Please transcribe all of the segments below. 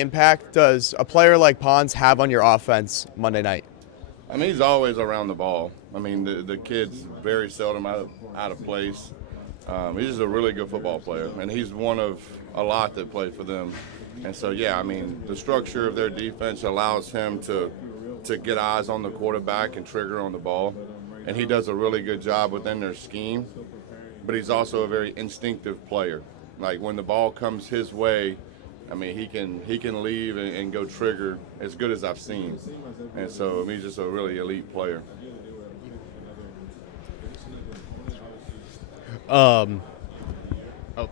impact does a player like Pons have on your offense Monday night? I mean, he's always around the ball. I mean, the kid's very seldom out of place. He's just a really good football player, and he's one of a lot that play for them. And so, yeah, I mean, the structure of their defense allows him to get eyes on the quarterback and trigger on the ball, and he does a really good job within their scheme. But he's also a very instinctive player. Like when the ball comes his way, I mean, he can leave and go trigger as good as I've seen. And so, I mean, he's just a really elite player.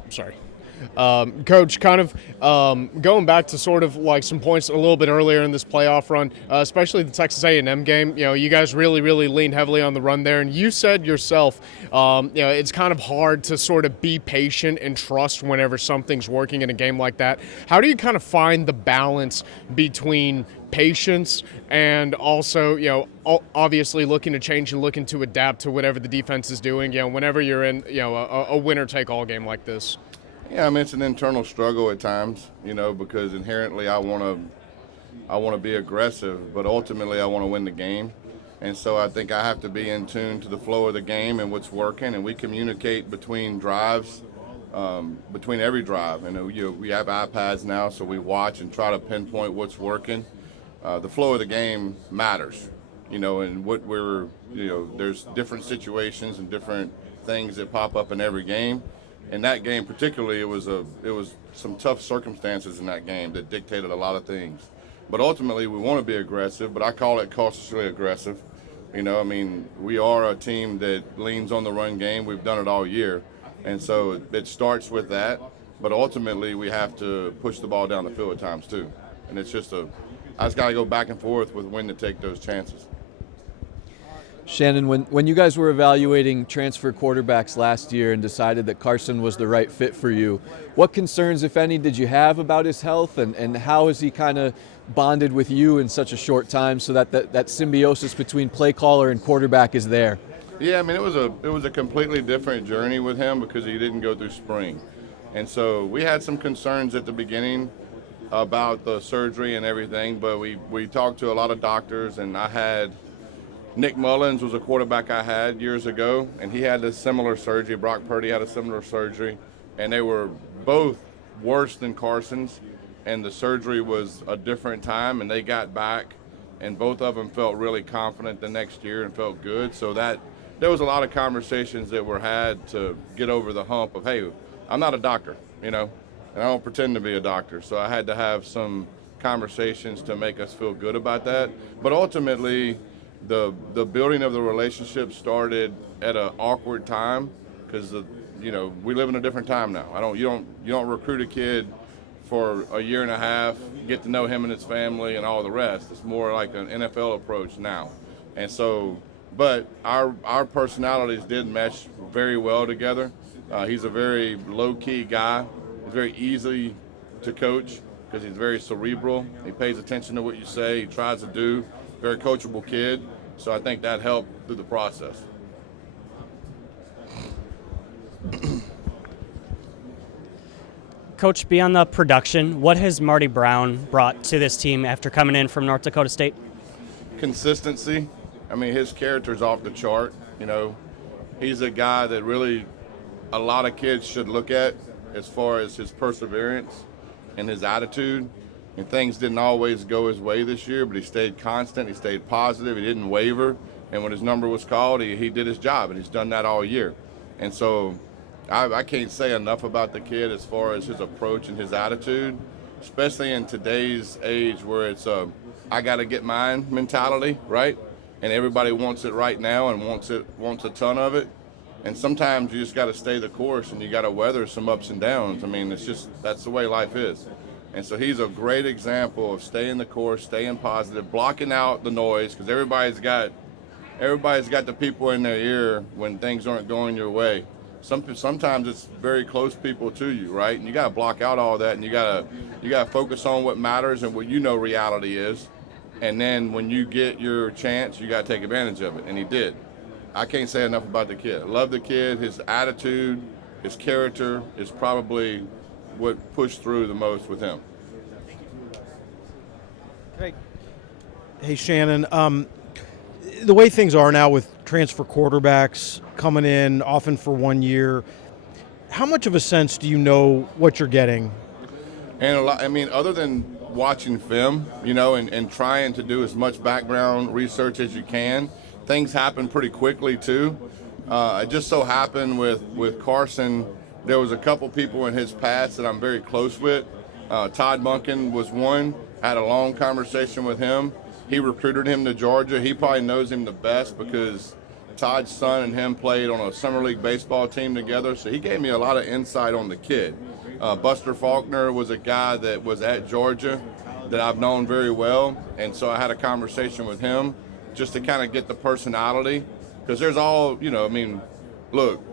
Sorry. Coach, kind of going back to sort of like some points a little bit earlier in this playoff run, especially the Texas A&M game. You guys really lean heavily on the run there, and you said yourself, it's kind of hard to sort of be patient and trust whenever something's working in a game like that. How do you kind of find the balance between patience and also, obviously looking to change and looking to adapt to whatever the defense is doing, whenever you're in, a winner-take-all game like this? Yeah, I mean, it's an internal struggle at times, because inherently I want to be aggressive, but ultimately I want to win the game. And so I think I have to be in tune to the flow of the game and what's working, and we communicate between drives, between every drive. And we have iPads now, so we watch and try to pinpoint what's working. The flow of the game matters, and there's different situations and different things that pop up in every game. In that game particularly, it was some tough circumstances in that game that dictated a lot of things. But ultimately, we want to be aggressive, but I call it cautiously aggressive. We are a team that leans on the run game. We've done it all year. And so it starts with that, but ultimately we have to push the ball down the field at times too. And it's just I just got to go back and forth with when to take those chances. Shannon, when you guys were evaluating transfer quarterbacks last year and decided that Carson was the right fit for you, what concerns, if any, did you have about his health, and how has he kind of bonded with you in such a short time so that symbiosis between play caller and quarterback is there? Yeah, I mean, it was a completely different journey with him because he didn't go through spring. And so we had some concerns at the beginning about the surgery and everything, but we talked to a lot of doctors, and I had Nick Mullins was a quarterback I had years ago, and he had a similar surgery. Brock Purdy had a similar surgery, and they were both worse than Carson's, and the surgery was a different time, and they got back, and both of them felt really confident the next year and felt good. So that there was a lot of conversations that were had to get over the hump of, hey, I'm not a doctor, and I don't pretend to be a doctor. So I had to have some conversations to make us feel good about that. But ultimately, the building of the relationship started at an awkward time because we live in a different time now. You don't recruit a kid for a year and a half, get to know him and his family and all the rest. It's more like an NFL approach now. And so, but our personalities did mesh very well together. He's a very low-key guy. He's very easy to coach because he's very cerebral. He pays attention to what you say. He tries to do. Very coachable kid. So I think that helped through the process. Coach, beyond the production, what has Marty Brown brought to this team after coming in from North Dakota State? Consistency. I mean, his character's off the chart. He's a guy that really a lot of kids should look at as far as his perseverance and his attitude. And things didn't always go his way this year, but he stayed constant, he stayed positive, he didn't waver. And when his number was called, he did his job, and he's done that all year. And so I can't say enough about the kid as far as his approach and his attitude, especially in today's age where it's I got to get mine mentality, right? And everybody wants it right now and wants a ton of it. And sometimes you just got to stay the course, and you got to weather some ups and downs. I mean, that's the way life is. And so he's a great example of staying the course, staying positive, blocking out the noise, because everybody's got the people in their ear when things aren't going your way. Sometimes it's very close people to you, right? And you got to block out all that, and you got to focus on what matters and what reality is. And then when you get your chance, you got to take advantage of it, and he did. I can't say enough about the kid. I love the kid. His attitude, his character is probably what pushed through the most with him. Hey, Shannon. The way things are now with transfer quarterbacks coming in often for 1 year, how much of a sense do you know what you're getting? And a lot, I mean, other than watching film, and trying to do as much background research as you can, things happen pretty quickly too. It just so happened with Carson, there was a couple people in his past that I'm very close with. Todd Monken was one. I had a long conversation with him. He recruited him to Georgia. He probably knows him the best because Todd's son and him played on a summer league baseball team together. So he gave me a lot of insight on the kid. Buster Faulkner was a guy that was at Georgia that I've known very well. And so I had a conversation with him just to kind of get the personality. Because there's all, look,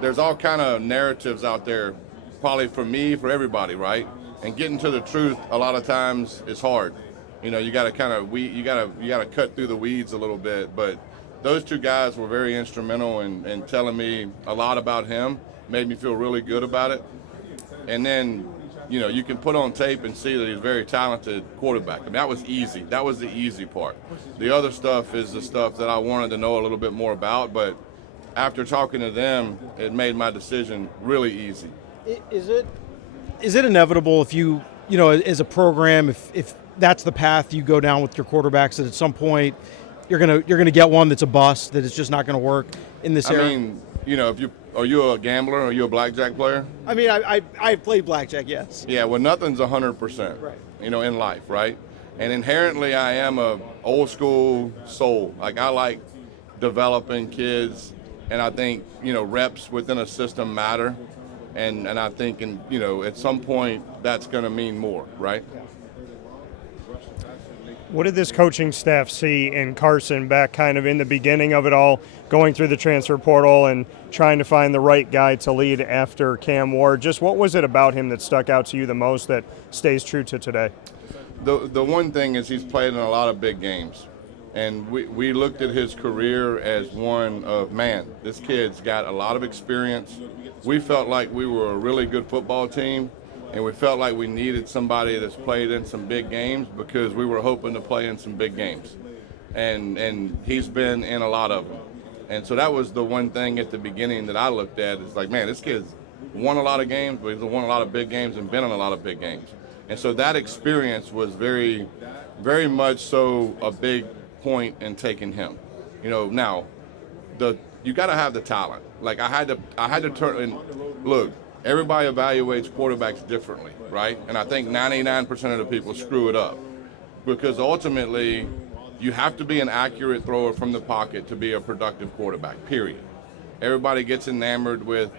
there's all kind of narratives out there, probably for me, for everybody, right? And getting to the truth a lot of times is hard. You got to kind of you got to cut through the weeds a little bit. But those two guys were very instrumental in telling me a lot about him. Made me feel really good about it. And then, you can put on tape and see that he's a very talented quarterback. I mean, that was easy. That was the easy part. The other stuff is the stuff that I wanted to know a little bit more about. But after talking to them, it made my decision really easy. Is it inevitable if you as a program, if that's the path you go down with your quarterbacks, that at some point you're gonna get one that's a bust, that it's just not gonna work in this area? I mean, are you a gambler? Are you a blackjack player? I mean, I played blackjack, yes. Yeah, well, nothing's 100%, right. In life, right? And inherently, I am a old school soul. Like, I like developing kids, and I think, reps within a system matter. And I think, at some point, that's going to mean more, right? What did this coaching staff see in Carson back kind of in the beginning of it all, going through the transfer portal and trying to find the right guy to lead after Cam Ward? Just what was it about him that stuck out to you the most that stays true to today? The one thing is he's played in a lot of big games. And we looked at his career as one of, man, this kid's got a lot of experience. We felt like we were a really good football team. And we felt like we needed somebody that's played in some big games because we were hoping to play in some big games. And he's been in a lot of them. And so that was the one thing at the beginning that I looked at is like, man, this kid's won a lot of games, but he's won a lot of big games and been in a lot of big games. And so that experience was very, very much so a big point in taking him. Now, you got to have the talent. Like I had to turn and look. Everybody evaluates quarterbacks differently, right? And I think 99% of the people screw it up because ultimately you have to be an accurate thrower from the pocket to be a productive quarterback, period. Everybody gets enamored with,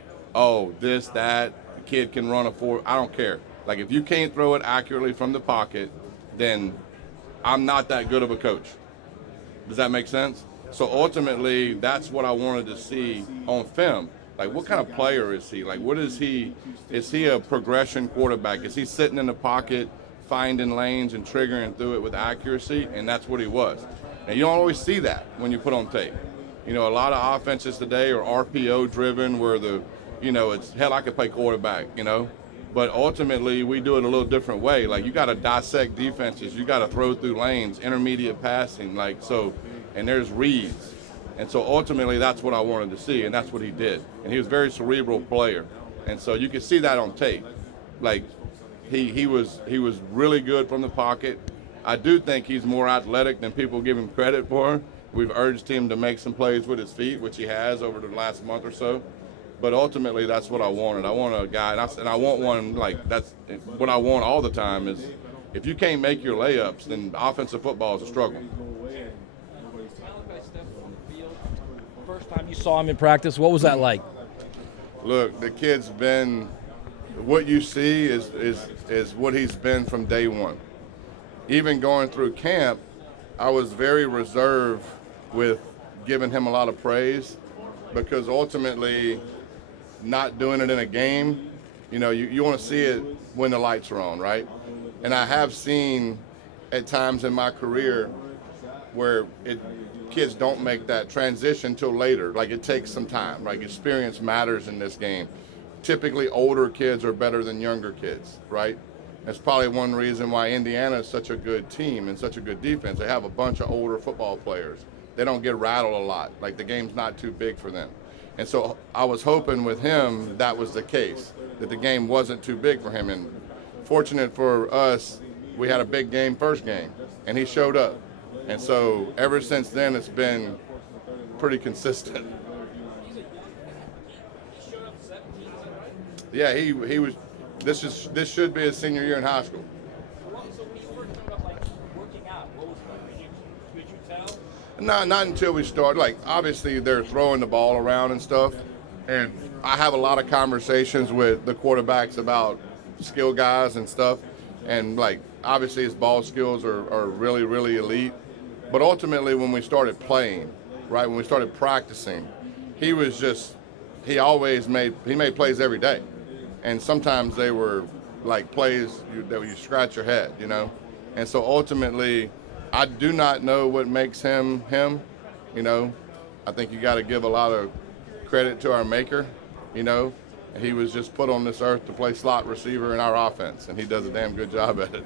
this, that, the kid can run a 4. I don't care. Like if you can't throw it accurately from the pocket, then I'm not that good of a coach. Does that make sense? So ultimately, that's what I wanted to see on film. Like, what kind of player is he? Like, what is he? Is he a progression quarterback? Is he sitting in the pocket, finding lanes and triggering through it with accuracy? And that's what he was. And you don't always see that when you put on tape. A lot of offenses today are RPO driven where it's, hell, I could play quarterback, But ultimately, we do it a little different way. Like, you got to dissect defenses. You got to throw through lanes, intermediate passing, and there's reads. And so ultimately, that's what I wanted to see, and that's what he did. And he was a very cerebral player. And so you can see that on tape. Like, he was really good from the pocket. I do think he's more athletic than people give him credit for. We've urged him to make some plays with his feet, which he has over the last month or so. But ultimately, that's what I wanted. I want a guy, and I want one, that's what I want all the time is if you can't make your layups, then offensive football is a struggle. First time you saw him in practice, what was that like? Look, the kid's been, what you see is what he's been from day one. Even going through camp, I was very reserved with giving him a lot of praise because ultimately not doing it in a game, you want to see it when the lights are on, right? And I have seen at times in my career where kids don't make that transition till later. Like it takes some time. Like experience matters in this game. Typically older kids are better than younger kids, right? That's probably one reason why Indiana is such a good team and such a good defense. They have a bunch of older football players. They don't get rattled a lot. Like, the game's not too big for them. And so I was hoping with him that was the case, that the game wasn't too big for him. And fortunate for us, we had a big game first game, and he showed up. And so ever since then, it's been pretty consistent. Yeah, he was. This should be his senior year in high school. Not until we start. Like, obviously they're throwing the ball around and stuff, and I have a lot of conversations with the quarterbacks about skill guys and stuff, and like obviously his ball skills are really, really elite. But ultimately, when we started playing, right, when we started practicing, he made plays every day, and sometimes they were like plays that you scratch your head, you know. And so ultimately, I do not know what makes him him, you know. I think you got to give a lot of credit to our maker, you know. He was just put on this earth to play slot receiver in our offense, and he does a damn good job at it.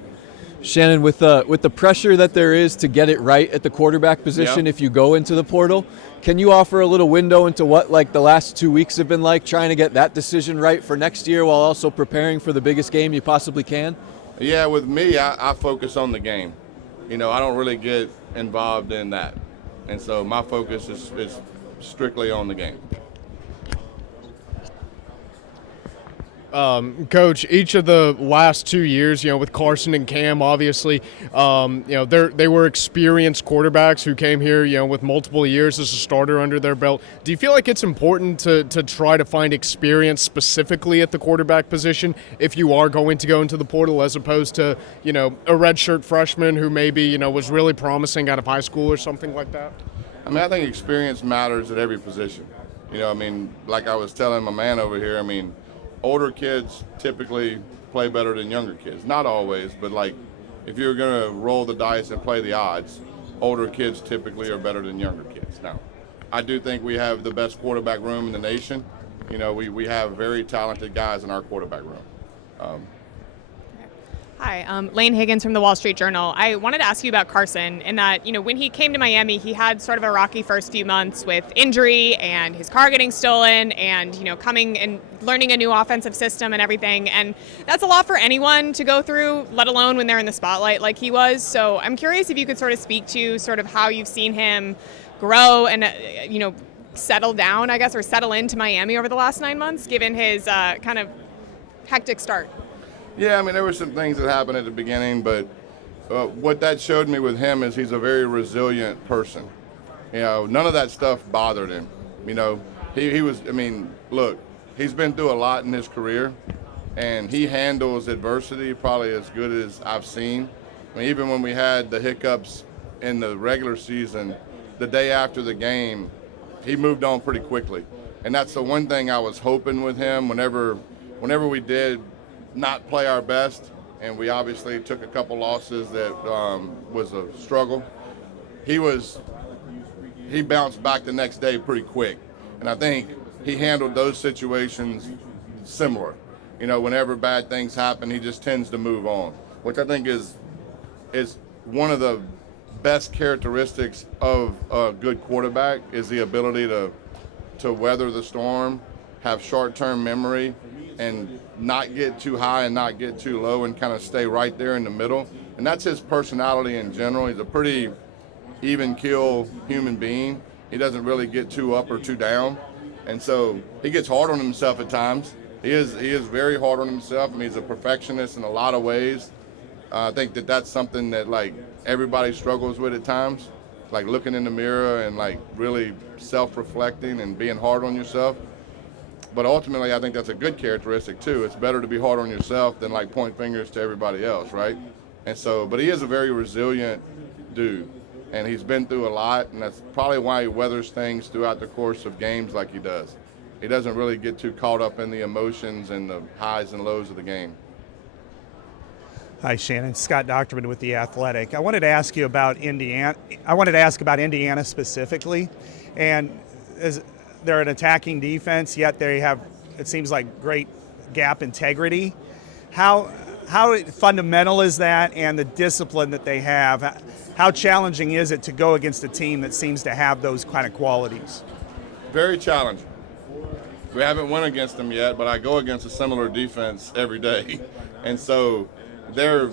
Shannon, with the pressure that there is to get it right at the quarterback position, if you go into the portal, can you offer a little window into what like the last 2 weeks have been like, trying to get that decision right for next year while also preparing for the biggest game you possibly can? Yeah, with me, I focus on the game. You know, I don't really get involved in that. And so my focus is strictly on the game. Coach, each of the last 2 years, you know, with Carson and Cam, obviously, you know, they were experienced quarterbacks who came here, you know, with multiple years as a starter under their belt. Do you feel like it's important to try to find experience specifically at the quarterback position if you are going to go into the portal, as opposed to, you know, a redshirt freshman who maybe, you know, was really promising out of high school or something like that? I mean, I think experience matters at every position. You know, I mean, like I was telling my man over here, I mean, older kids typically play better than younger kids. Not always, but like if you're going to roll the dice and play the odds, older kids typically are better than younger kids. Now, I do think we have the best quarterback room in the nation. You know, we have very talented guys in our quarterback room. Hi, Lane Higgins from the Wall Street Journal. I wanted to ask you about Carson, in that, you know, when he came to Miami, he had sort of a rocky first few months with injury and his car getting stolen and, you know, coming and learning a new offensive system and everything. And that's a lot for anyone to go through, let alone when they're in the spotlight like he was. So I'm curious if you could sort of speak to sort of how you've seen him grow and, you know, settle down, I guess, or settle into Miami over the last 9 months, given his kind of hectic start. Yeah, I mean, there were some things that happened at the beginning, but what that showed me with him is he's a very resilient person. You know, none of that stuff bothered him. You know, he was, I mean, look, he's been through a lot in his career, and he handles adversity probably as good as I've seen. I mean, even when we had the hiccups in the regular season, the day after the game, he moved on pretty quickly. And that's the one thing I was hoping with him whenever we did not play our best, and we obviously took a couple losses that was a struggle. He bounced back the next day pretty quick, and I think he handled those situations similar. You know, whenever bad things happen, he just tends to move on, which I think is one of the best characteristics of a good quarterback, is the ability to weather the storm, have short-term memory, and not get too high and not get too low, and kind of stay right there in the middle. And that's his personality in general. He's a pretty even keel human being. He doesn't really get too up or too down. And so he gets hard on himself at times. He is very hard on himself, and he's a perfectionist in a lot of ways. I think that's something that like everybody struggles with at times, like looking in the mirror and like really self-reflecting and being hard on yourself. But ultimately, I think that's a good characteristic too. It's better to be hard on yourself than like point fingers to everybody else, right? And so, but he is a very resilient dude, and he's been through a lot, and that's probably why he weathers things throughout the course of games like he does. He doesn't really get too caught up in the emotions and the highs and lows of the game. Hi, Shannon. Scott Docterman with The Athletic. I wanted to ask you about Indiana. I wanted to ask about Indiana specifically, and as they're an attacking defense, yet they have, it seems like, great gap integrity. How how fundamental is that, and the discipline that they have? How challenging is it to go against a team that seems to have those kind of qualities? Very challenging. We haven't won against them yet, but I go against a similar defense every day. And so they're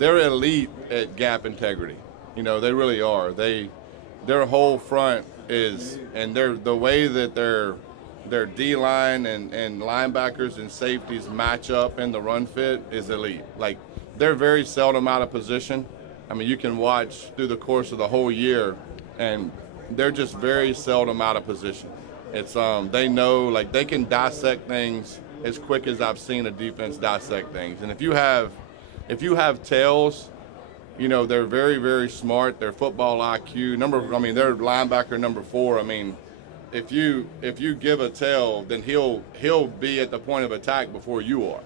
elite at gap integrity. You know, they really are. Their whole front is, and the way that their D-line and linebackers and safeties match up in the run fit is elite. Like, they're very seldom out of position. I mean, you can watch through the course of the whole year, and they're just very seldom out of position. It's they know, like, they can dissect things as quick as I've seen a defense dissect things. And if you have tails, you know, they're very, very smart. Their football IQ they're linebacker number 4. I mean, if you give a tail, then he'll be at the point of attack before you are.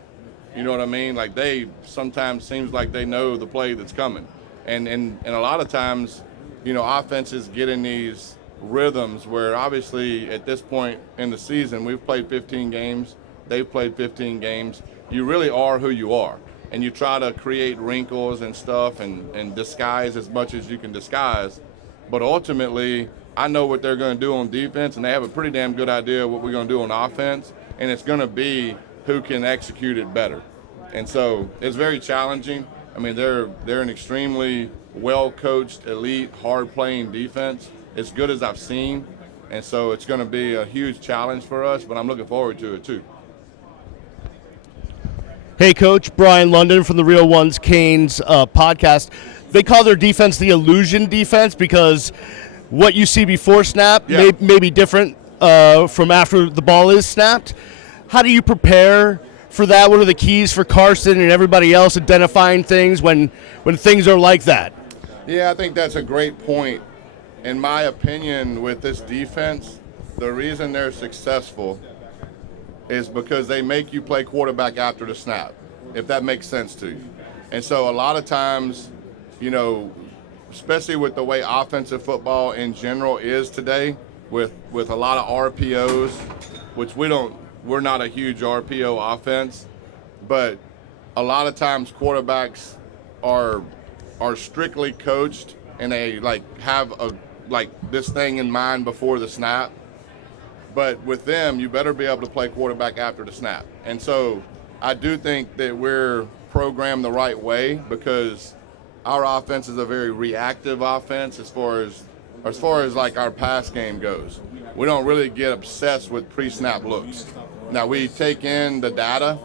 You know what I mean? Like, they sometimes seems like they know the play that's coming. And a lot of times, you know, offenses get in these rhythms where obviously at this point in the season, we've played 15 games, they've played 15 games. You really are who you are. And you try to create wrinkles and stuff and disguise as much as you can disguise. But ultimately, I know what they're going to do on defense, and they have a pretty damn good idea of what we're going to do on offense, and it's going to be who can execute it better. And so it's very challenging. I mean, they're an extremely well-coached, elite, hard-playing defense, as good as I've seen. And so it's going to be a huge challenge for us, but I'm looking forward to it too. Hey, Coach, Brian London from the Real Ones Canes podcast. They call their defense the illusion defense because what you see before snap may be different from after the ball is snapped. How do you prepare for that? What are the keys for Carson and everybody else identifying things when things are like that? Yeah, I think that's a great point. In my opinion, with this defense, the reason they're successful is because they make you play quarterback after the snap, if that makes sense to you. And so a lot of times, you know, especially with the way offensive football in general is today, with a lot of RPOs, which we're not a huge RPO offense, but a lot of times quarterbacks are strictly coached and they have this thing in mind before the snap. But with them, you better be able to play quarterback after the snap. And so I do think that we're programmed the right way because our offense is a very reactive offense as far as like our pass game goes. We don't really get obsessed with pre-snap looks. Now, we take in the data,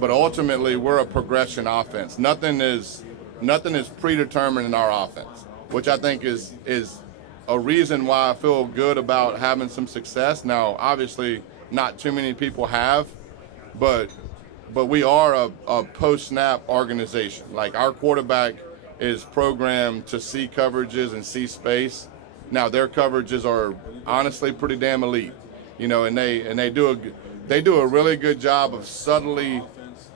but ultimately we're a progression offense. Nothing is predetermined in our offense, which I think is a reason why I feel good about having some success. Now, obviously, not too many people have, but we are a post-snap organization. Like, our quarterback is programmed to see coverages and see space. Now, their coverages are honestly pretty damn elite, you know, and they do a really good job of subtly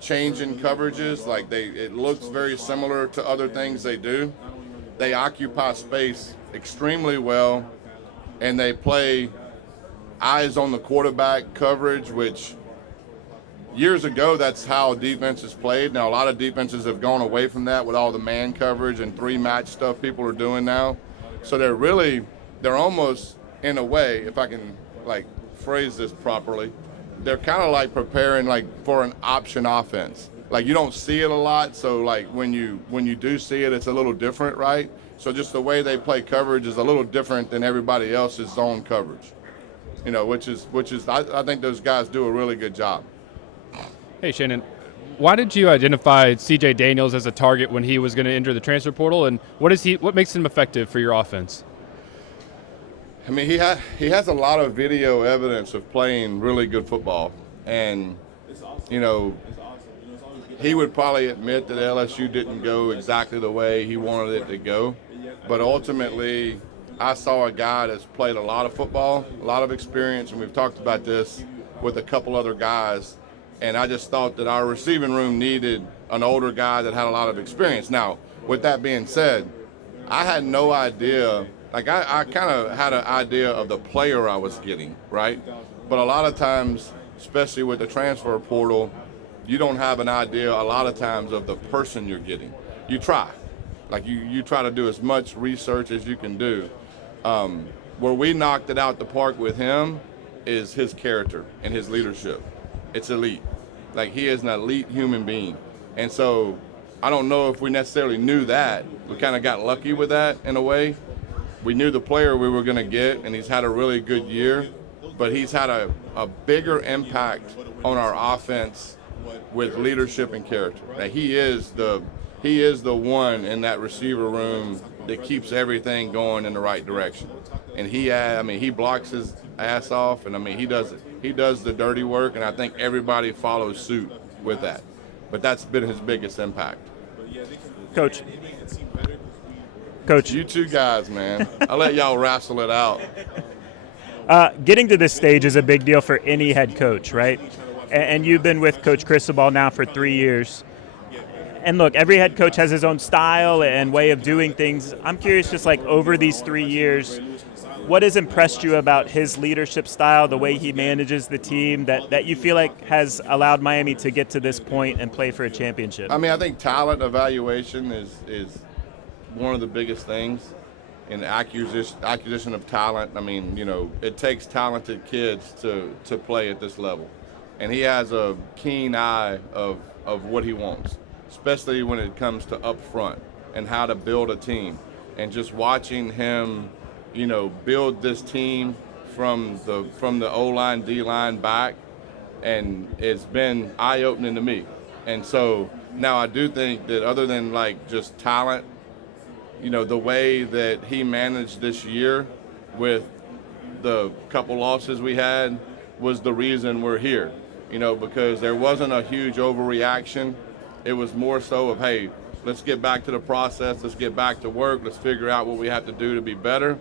changing coverages. Like, it looks very similar to other things they do. They occupy space extremely well, and they play eyes on the quarterback coverage, which years ago that's how defenses played. Now, a lot of defenses have gone away from that with all the man coverage and 3-match stuff people are doing now. So they're almost, in a way, if I can phrase this properly, they're kind of like preparing for an option offense. Like, you don't see it a lot, so when you do see it, it's a little different, right? So just the way they play coverage is a little different than everybody else's zone coverage, you know, which is I think those guys do a really good job. Hey, Shannon, why did you identify C.J. Daniels as a target when he was going to enter the transfer portal, and what makes him effective for your offense? I mean, he has a lot of video evidence of playing really good football, and you know, he would probably admit that LSU didn't go exactly the way he wanted it to go. But ultimately, I saw a guy that's played a lot of football, a lot of experience, and we've talked about this with a couple other guys. And I just thought that our receiving room needed an older guy that had a lot of experience. Now, with that being said, I had no idea. Like, I kind of had an idea of the player I was getting, right? But a lot of times, especially with the transfer portal, you don't have an idea a lot of times of the person you're getting. You try. Like you try to do as much research as you can do. Where we knocked it out the park with him is his character and his leadership. It's elite. Like, he is an elite human being. And so I don't know if we necessarily knew that. We kind of got lucky with that in a way. We knew the player we were going to get, and he's had a really good year, but he's had a bigger impact on our offense with leadership and character. Now, he is the one in that receiver room that keeps everything going in the right direction. And he blocks his ass off, and he does it. He does the dirty work, and I think everybody follows suit with that. But that's been his biggest impact. Coach, you two guys, man. I'll let y'all wrestle it out. getting to this stage is a big deal for any head coach, right? And you've been with Coach Cristobal now for 3 years. And look, every head coach has his own style and way of doing things. I'm curious, just like over these 3 years, what has impressed you about his leadership style, the way he manages the team, that you feel like has allowed Miami to get to this point and play for a championship? I think talent evaluation is one of the biggest things in the acquisition of talent. It takes talented kids to play at this level. And he has a keen eye of what he wants, especially when it comes to up front and how to build a team. And just watching him, build this team from the O-line, D-line back, and it's been eye-opening to me. And so now I do think that other than just talent, the way that he managed this year with the couple losses we had was the reason we're here, because there wasn't a huge overreaction. It was more so of, hey, let's get back to the process, let's get back to work, let's figure out what we have to do to be better.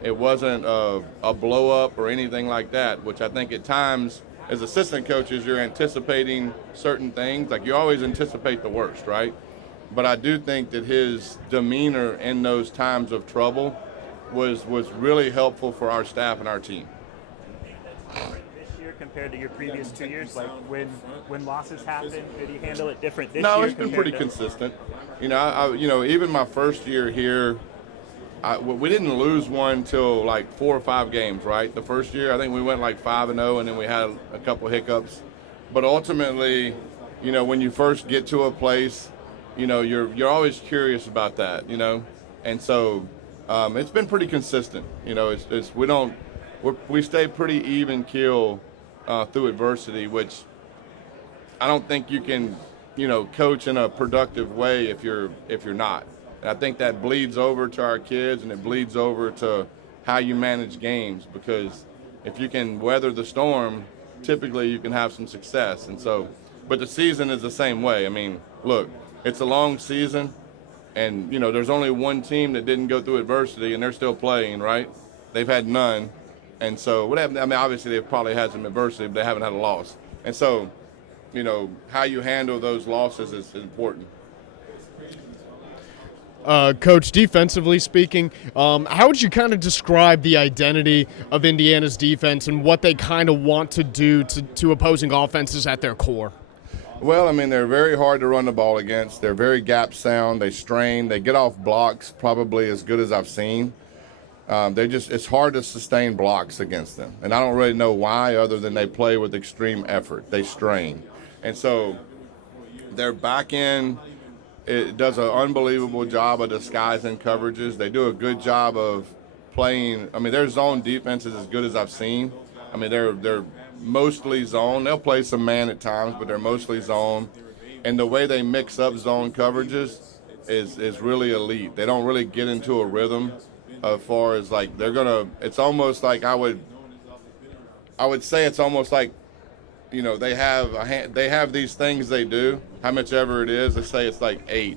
It wasn't a blow up or anything like that, which I think at times as assistant coaches you're anticipating certain things. You always anticipate the worst, right? But I do think that his demeanor in those times of trouble was really helpful for our staff and our team. This year compared to your previous 2 years, when losses happen, did he handle it different this year? No, it's been pretty consistent. Even my first year here, we didn't lose one till 4 or 5 games, right? The first year, I think we went 5-0, and then we had a couple hiccups. But ultimately, when you first get to a place, you're always curious about that, And so it's been pretty consistent. We stay pretty even keel through adversity, which I don't think you can, coach in a productive way if you're not. And I think that bleeds over to our kids, and it bleeds over to how you manage games, because if you can weather the storm, typically you can have some success. And so, but the season is the same way. Look, it's a long season, and, there's only one team that didn't go through adversity, and they're still playing, right? They've had none. And so what happened, obviously they've probably had some adversity, but they haven't had a loss. And so, how you handle those losses is important. Coach, defensively speaking, how would you kind of describe the identity of Indiana's defense and what they kind of want to do to opposing offenses at their core? Well, they're very hard to run the ball against. They're very gap sound. They strain. They get off blocks probably as good as I've seen. It's hard to sustain blocks against them. And I don't really know why, other than they play with extreme effort. They strain. And so their back end, it does an unbelievable job of disguising coverages. They do a good job of playing. Their zone defense is as good as I've seen. They're mostly zone. They'll play some man at times, but they're mostly zone. And the way they mix up zone coverages is really elite. They don't really get into a rhythm as far as it's almost like I would say it's almost like, they have these things they do, how much ever it is, let's say it's 8,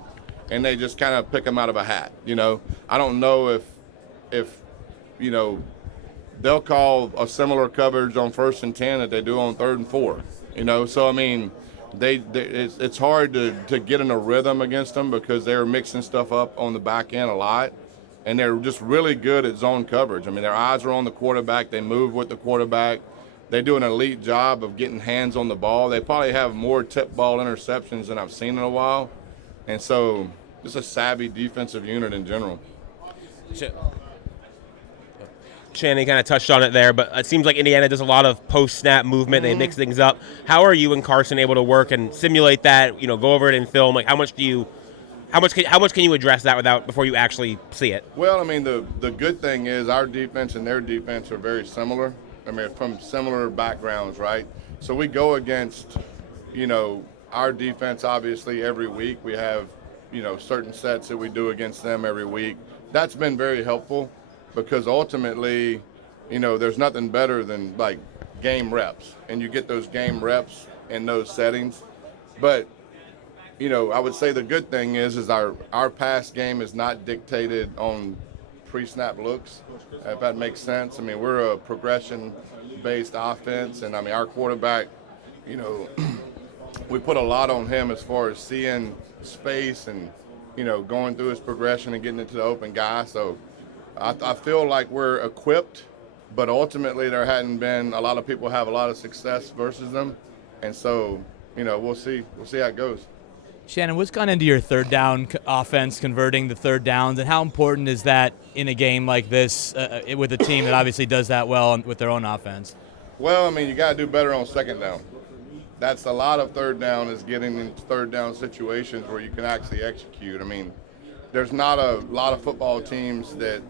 and they just kind of pick them out of a hat. I don't know if they'll call a similar coverage on 1st and 10 that they do on 3rd and 4. So it's hard to get in a rhythm against them because they're mixing stuff up on the back end a lot, and they're just really good at zone coverage. Their eyes are on the quarterback. They move with the quarterback. They do an elite job of getting hands on the ball. They probably have more tip ball interceptions than I've seen in a while. And so just a savvy defensive unit in general. Shannon kind of touched on it there, but it seems like Indiana does a lot of post-snap movement. They mix things up. How are you and Carson able to work and simulate that? Go over it in film. Like, how much can you address that before you actually see it? Well, I mean, the good thing is our defense and their defense are very similar. I mean, from similar backgrounds, right? So we go against, our defense obviously every week. We have, certain sets that we do against them every week. That's been very helpful because ultimately, there's nothing better than like game reps, and you get those game reps in those settings. But, I would say the good thing is our pass game is not dictated on pre-snap looks, if that makes sense. I mean, we're a progression-based offense, and I mean, our quarterback, we put a lot on him as far as seeing space and, going through his progression and getting into the open guy. So I feel like we're equipped, but ultimately there hadn't been a lot of people have a lot of success versus them. And so, we'll see how it goes. Shannon, what's gone into your third down offense, converting the third downs, and how important is that in a game like this with a team that obviously does that well with their own offense? Well, I mean, you got to do better on second down. That's a lot of third down is getting in third down situations where you can actually execute. I mean, there's not a lot of football teams that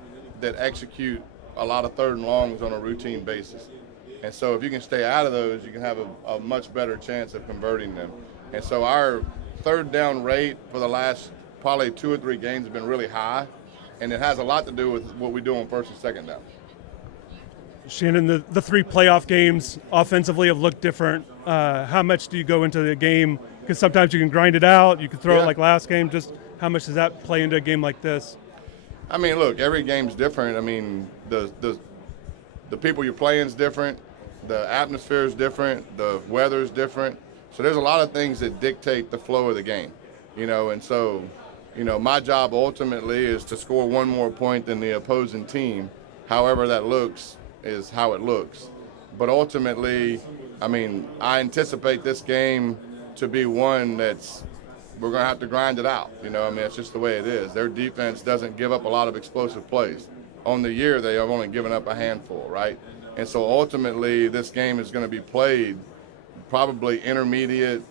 execute a lot of third and longs on a routine basis. And so if you can stay out of those, you can have a much better chance of converting them. And so our third down rate for the last probably 2 or 3 games has been really high, and it has a lot to do with what we do on first and second down. Shannon, the 3 playoff games offensively have looked different. How much do you go into the game? Because sometimes you can grind it out, you can throw it like last game. Just how much does that play into a game like this? I mean, look, every game's different. I mean, the people you're playing is different, the atmosphere is different, the weather is different. So there's a lot of things that dictate the flow of the game, and so, my job ultimately is to score one more point than the opposing team. However that looks is how it looks. But ultimately, I mean, I anticipate this game to be one that's we're going to have to grind it out. I mean, it's just the way it is. Their defense doesn't give up a lot of explosive plays. On the year, they have only given up a handful, right? And so ultimately, this game is going to be played probably intermediate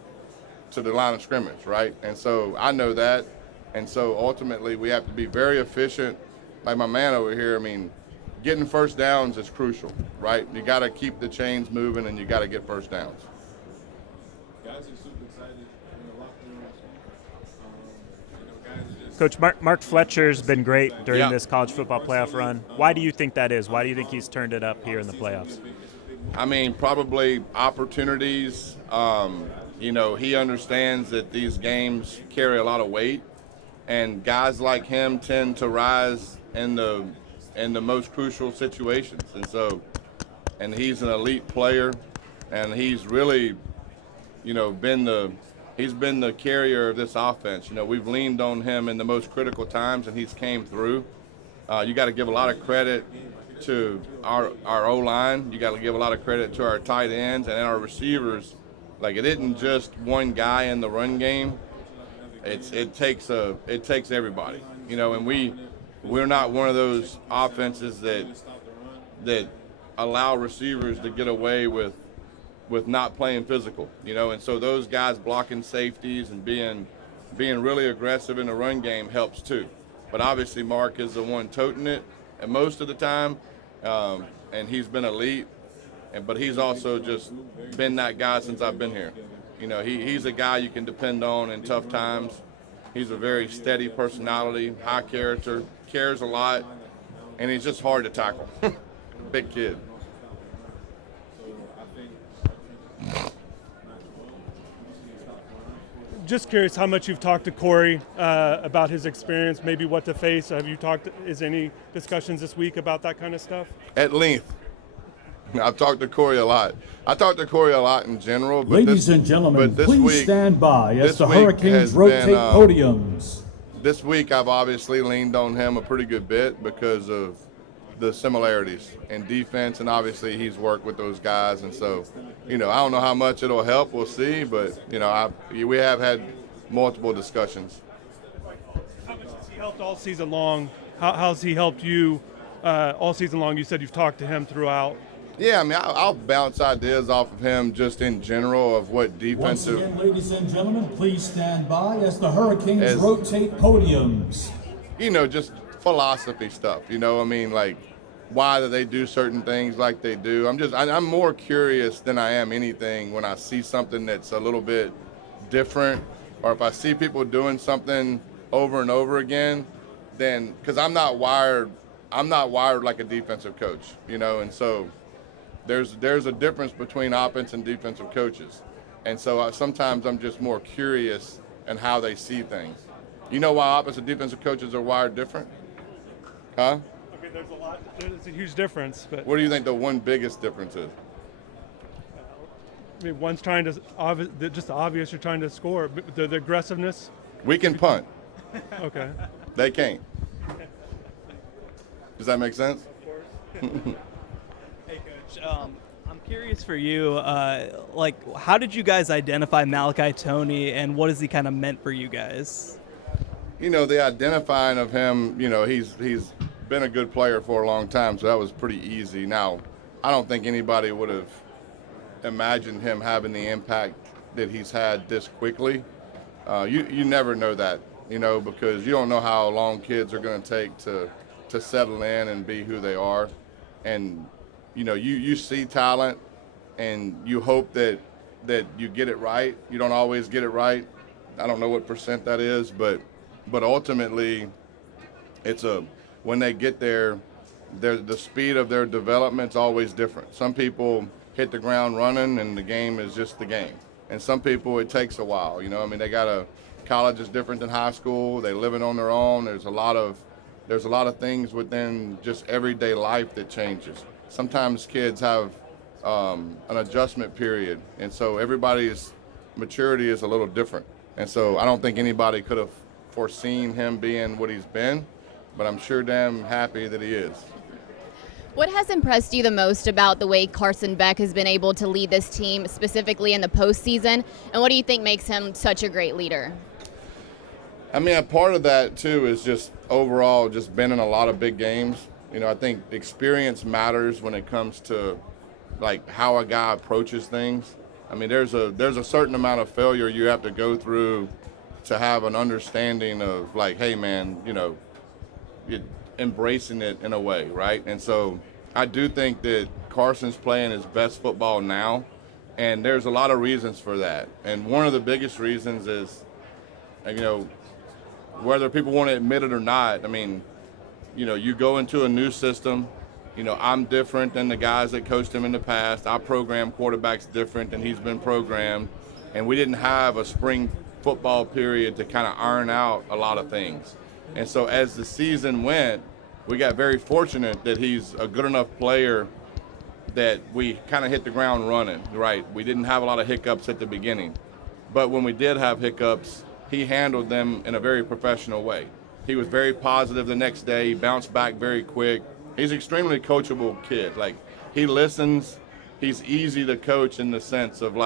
to the line of scrimmage, right? And so I know that. And so ultimately we have to be very efficient. Like my man over here, I mean, getting first downs is crucial, right? You got to keep the chains moving and you got to get first downs. Guys are super excited in the locker room. Coach, Mark Fletcher's been great during this college football playoff run. Why do you think that is? Why do you think he's turned it up here in the playoffs? I mean, probably opportunities. He understands that these games carry a lot of weight, and guys like him tend to rise in the most crucial situations. And he's an elite player, and he's really, been the carrier of this offense. We've leaned on him in the most critical times, and he's came through. You got to give a lot of credit to our O-line. You got to give a lot of credit to our tight ends and our receivers. Like, it isn't just one guy in the run game. It takes everybody. And we're not one of those offenses that allow receivers to get away with not playing physical. And so those guys blocking safeties and being really aggressive in the run game helps too. But obviously Mark is the one toting it, and most of the time, and he's been elite, but he's also just been that guy since I've been here. He's a guy you can depend on in tough times. He's a very steady personality, high character, cares a lot, and he's just hard to tackle. Big kid. Just curious how much you've talked to Corey about his experience, maybe what to face. Have you talked? Is any discussions this week about that kind of stuff? At length. I've talked to Corey a lot. I talked to Corey a lot in general. But Ladies and gentlemen, please stand by as the Hurricanes rotate podiums. This week I've obviously leaned on him a pretty good bit because of the similarities in defense, and obviously he's worked with those guys, and so, I don't know how much it'll help. We'll see, but we have had multiple discussions. How much has he helped all season long? How's he helped you all season long? You said you've talked to him throughout. Yeah, I'll bounce ideas off of him just in general of what defensive. Once again, ladies and gentlemen, please stand by as the Hurricanes rotate podiums. Just philosophy stuff. Like why do they do certain things like they do? I'm more curious than I am anything when I see something that's a little bit different, or if I see people doing something over and over again, then because I'm not wired like a defensive coach, and so there's a difference between offense and defensive coaches, and so sometimes I'm just more curious in how they see things. You know why offensive and defensive coaches are wired different? Huh? Okay, there's a huge difference, but What do you think the one biggest difference is? One's trying to just obvious you're trying to score, but the aggressiveness. We can punt. Okay. They can't. Does that make sense? Hey, Coach. I'm curious for you, how did you guys identify Malachi Toney, and what has he kind of meant for you guys? The identifying of him, he's been a good player for a long time, so that was pretty easy. Now, I don't think anybody would have imagined him having the impact that he's had this quickly. You never know that, because you don't know how long kids are going to take to settle in and be who they are. And, you see talent and you hope that you get it right. You don't always get it right. I don't know what percent that is, but ultimately when they get there, the speed of their development's always different. Some people hit the ground running and the game is just the game. And some people it takes a while, college is different than high school. They living on their own. There's a lot of things within just everyday life that changes. Sometimes kids have an adjustment period, and so everybody's maturity is a little different. And so I don't think anybody could have foreseen him being what he's been, but I'm sure damn happy that he is. What has impressed you the most about the way Carson Beck has been able to lead this team, specifically in the postseason, and what do you think makes him such a great leader? A part of that, too, is just overall just been in a lot of big games. I think experience matters when it comes to, how a guy approaches things. There's a certain amount of failure you have to go through to have an understanding of, hey, man, you're embracing it in a way, right? And so I do think that Carson's playing his best football now, and there's a lot of reasons for that. And one of the biggest reasons is, whether people want to admit it or not, you go into a new system. I'm different than the guys that coached him in the past. I program quarterbacks different than he's been programmed. And we didn't have a spring football period to kind of iron out a lot of things. And so as the season went, we got very fortunate that he's a good enough player that we kind of hit the ground running, right? We didn't have a lot of hiccups at the beginning. But when we did have hiccups, he handled them in a very professional way. He was very positive the next day. He bounced back very quick. He's an extremely coachable kid. He listens. He's easy to coach in the sense of,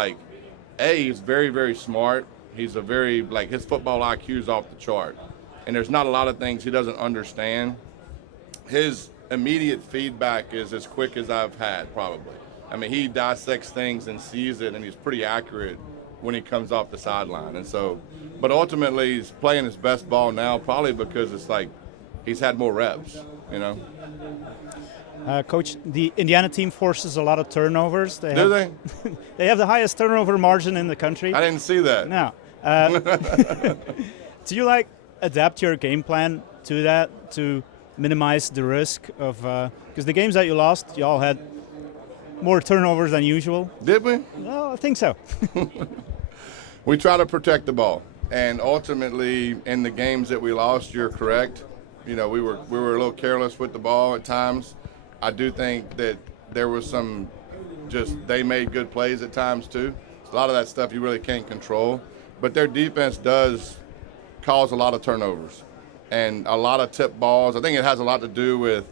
he's very, very smart. He's his football IQ is off the chart. And there's not a lot of things he doesn't understand. His immediate feedback is as quick as I've had, probably. He dissects things and sees it, and he's pretty accurate when he comes off the sideline. And so, but ultimately he's playing his best ball now, probably because it's he's had more reps, Coach, the Indiana team forces a lot of turnovers. Do they? They have the highest turnover margin in the country. I didn't see that. No. Do you adapt your game plan to that to minimize the risk of, because the games that you lost, you all had more turnovers than usual. Did we? Well, I think so. We try to protect the ball, and ultimately in the games that we lost, you're correct. We were a little careless with the ball at times. I do think that there was they made good plays at times too. A lot of that stuff you really can't control, but their defense does cause a lot of turnovers and a lot of tip balls. I think it has a lot to do with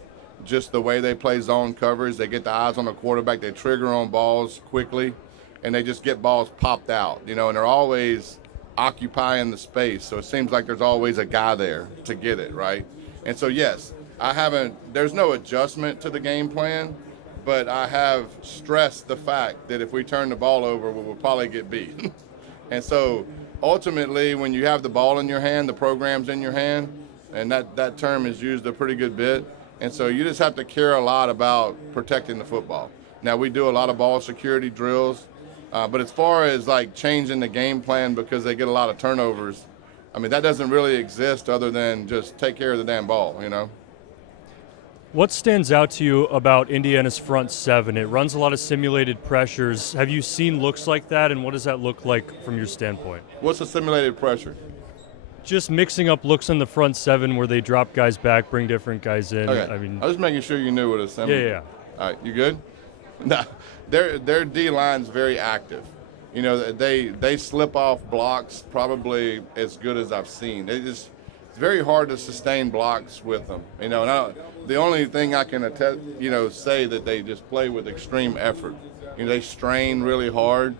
just the way they play zone coverage. They get the eyes on the quarterback. They trigger on balls quickly, and they just get balls popped out, and they're always occupying the space. So it seems like there's always a guy there to get it, right? And so, yes, there's no adjustment to the game plan, but I have stressed the fact that if we turn the ball over, we'll probably get beat. And so ultimately, when you have the ball in your hand, the program's in your hand, and that term is used a pretty good bit. And so you just have to care a lot about protecting the football. Now, we do a lot of ball security drills, but as far as like changing the game plan because they get a lot of turnovers, I mean, that doesn't really exist other than just take care of the damn ball, What stands out to you about Indiana's front seven? It runs a lot of simulated pressures. Have you seen looks like that, and what does that look like from your standpoint? What's a simulated pressure? Just mixing up looks in the front seven where they drop guys back, bring different guys in. Okay. I was making sure you knew what a simulated. Yeah. All right, you good? No, their D line's very active. They slip off blocks probably as good as I've seen. It's very hard to sustain blocks with them. The only thing I can say that they just play with extreme effort. They strain really hard,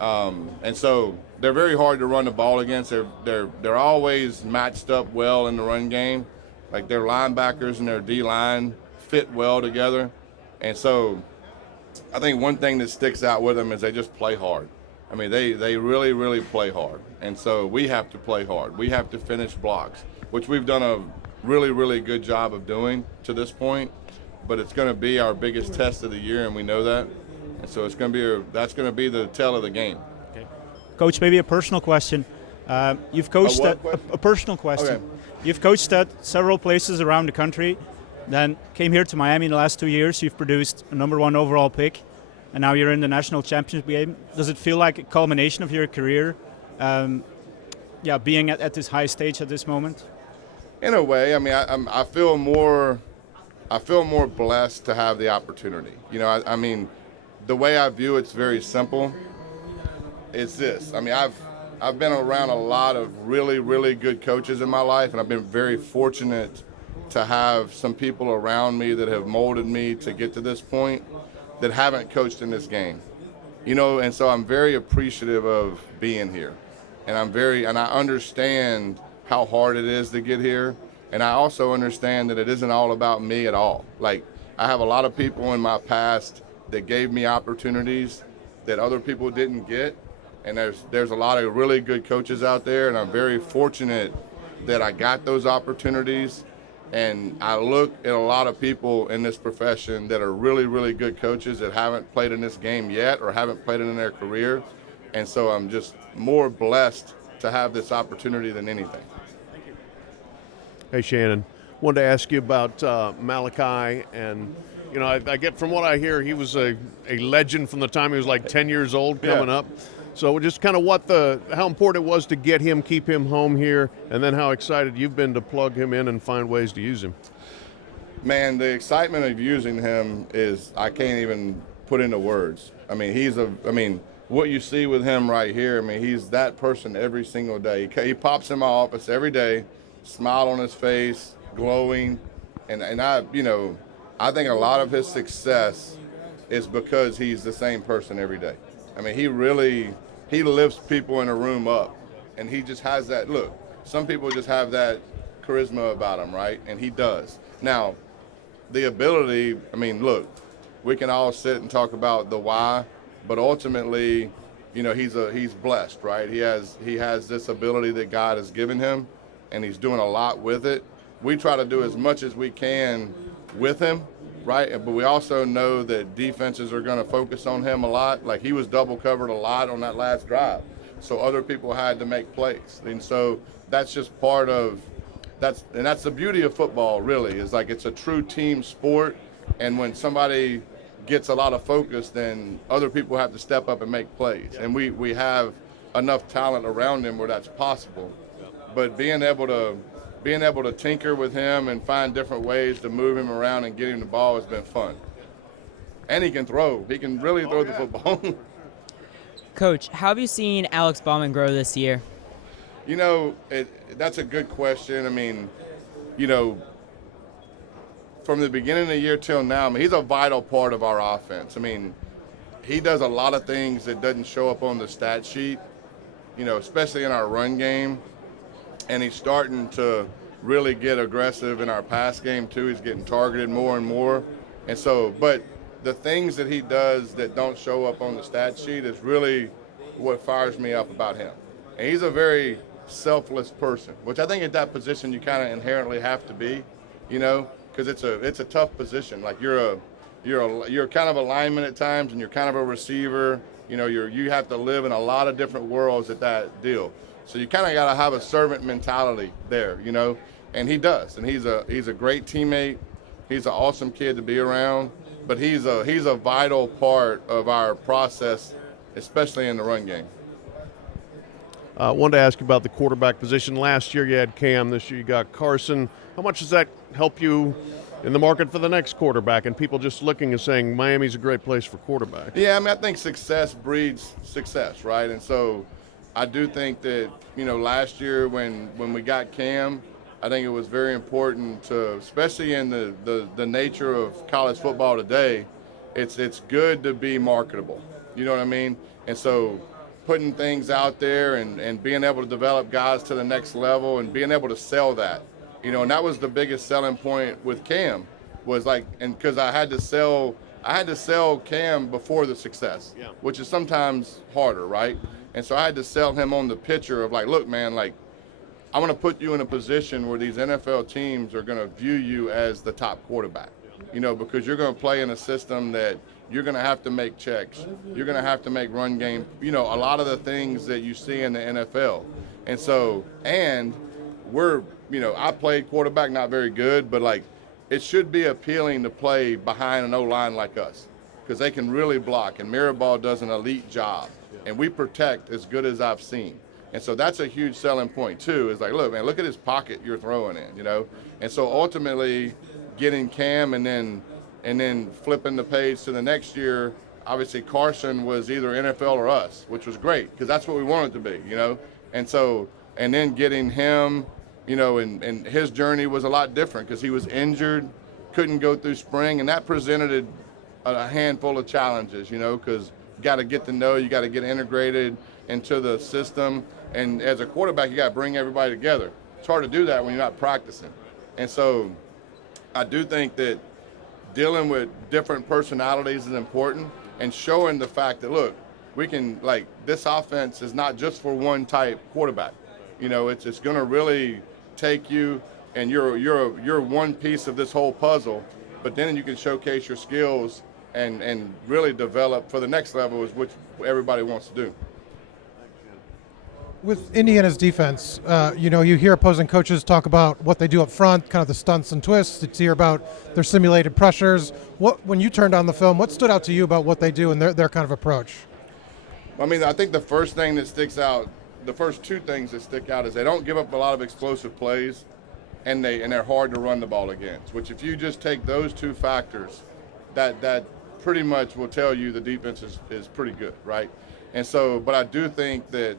and so they're very hard to run the ball against. They're always matched up well in the run game. Like their linebackers and their D line fit well together, and so I think one thing that sticks out with them is they just play hard. I mean, they really, really play hard, and so we have to play hard. We have to finish blocks, which we've done a really, really good job of doing to this point, but it's going to be our biggest test of the year, and we know that. And so that's going to be the tell of the game. Okay. Coach, maybe a personal question. You've coached a personal question. Okay. You've coached at several places around the country, then came here to Miami in the last 2 years. You've produced a #1 overall pick, and now you're in the national championship game. Does it feel like a culmination of your career, being at this high stage at this moment? In a way, I mean, I feel more blessed to have the opportunity. I mean, the way I view it's very simple. It's this. I mean, I've been around a lot of really, really good coaches in my life, and I've been very fortunate to have some people around me that have molded me to get to this point that haven't coached in this game. And so I'm very appreciative of being here, and I understand how hard it is to get here, and I also understand that it isn't all about me at all. Like, I have a lot of people in my past that gave me opportunities that other people didn't get, and there's a lot of really good coaches out there, and I'm very fortunate that I got those opportunities. And I look at a lot of people in this profession that are really, really good coaches that haven't played in this game yet or haven't played it in their career, and so I'm just more blessed to have this opportunity than anything. Hey, Shannon. Wanted to ask you about Malachi, and I get from what I hear, he was a legend from the time he was like 10 years old coming up. So just kind of how important it was to get him, keep him home here, and then how excited you've been to plug him in and find ways to use him. Man, the excitement of using him is I can't even put into words. I mean, what you see with him right here, I mean, he's that person every single day. He pops in my office every day, smile on his face, glowing, and I think a lot of his success is because he's the same person every day. I mean, he lifts people in a room up, and he just has that look. Some people just have that charisma about him, right? And he does. Now, the ability, I mean, look, we can all sit and talk about the why, but ultimately, he's blessed, right? He has this ability that God has given him, and he's doing a lot with it. We try to do as much as we can with him, right? But we also know that defenses are going to focus on him a lot. Like, he was double covered a lot on that last drive, so other people had to make plays. And so that's just part of that's the beauty of football, really, is like it's a true team sport, and when somebody gets a lot of focus, then other people have to step up and make plays. And we have enough talent around him where that's possible. But being able to tinker with him and find different ways to move him around and get him the ball has been fun. And he can throw. He can really throw the football. Coach, how have you seen Alex Bauman grow this year? That's a good question. I mean, from the beginning of the year till now, I mean, he's a vital part of our offense. I mean, he does a lot of things that doesn't show up on the stat sheet, especially in our run game. And he's starting to really get aggressive in our pass game too. He's getting targeted more and more. And so, but the things that he does that don't show up on the stat sheet is really what fires me up about him. And he's a very selfless person, which I think at that position you kind of inherently have to be, because it's a tough position. Like you're kind of a lineman at times, and you're kind of a receiver. You have to live in a lot of different worlds at that deal. So you kind of got to have a servant mentality there, and he does. And he's a great teammate. He's an awesome kid to be around. But he's a vital part of our process, especially in the run game. I wanted to ask you about the quarterback position. Last year you had Cam, this year you got Carson. How much does that help you in the market for the next quarterback and people just looking and saying Miami's a great place for quarterbacks? Yeah, I mean, I think success breeds success, right? And so I do think that, last year when we got Cam, I think it was very important to, especially in the nature of college football today, it's good to be marketable. You know what I mean? And so putting things out there and being able to develop guys to the next level and being able to sell that, and that was the biggest selling point with Cam was and because I had to sell Cam before the success, which is sometimes harder, right? And so I had to sell him on the picture of look, man, I'm going to put you in a position where these NFL teams are going to view you as the top quarterback, because you're going to play in a system that you're going to have to make checks. You're going to have to make run game, a lot of the things that you see in the NFL. And so, I played quarterback, not very good, but it should be appealing to play behind an O-line like us because they can really block. And Mirabal does an elite job, and we protect as good as I've seen. And so that's a huge selling point too. Is look, man, look at his pocket you're throwing in, And so ultimately, getting Cam and then flipping the page to the next year, obviously Carson was either NFL or us, which was great because that's what we wanted to be, And so, and then getting him, and his journey was a lot different because he was injured, couldn't go through spring, and that presented a handful of challenges, because you got to get to know, you got to get integrated into the system. And as a quarterback, you got to bring everybody together. It's hard to do that when you're not practicing. And so I do think that dealing with different personalities is important and showing the fact that, look, we can, this offense is not just for one type quarterback. It's going to really take you, and you're one piece of this whole puzzle, but then you can showcase your skills and really develop for the next level, is which everybody wants to do. With Indiana's defense, you hear opposing coaches talk about what they do up front, kind of the stunts and twists. You hear about their simulated pressures. When you turned on the film, what stood out to you about what they do and their kind of approach? I mean, I think the first thing that sticks out, the first two things that stick out is they don't give up a lot of explosive plays, and they're hard to run the ball against. Which, if you just take those two factors, that pretty much will tell you the defense is pretty good, right? And so, but I do think that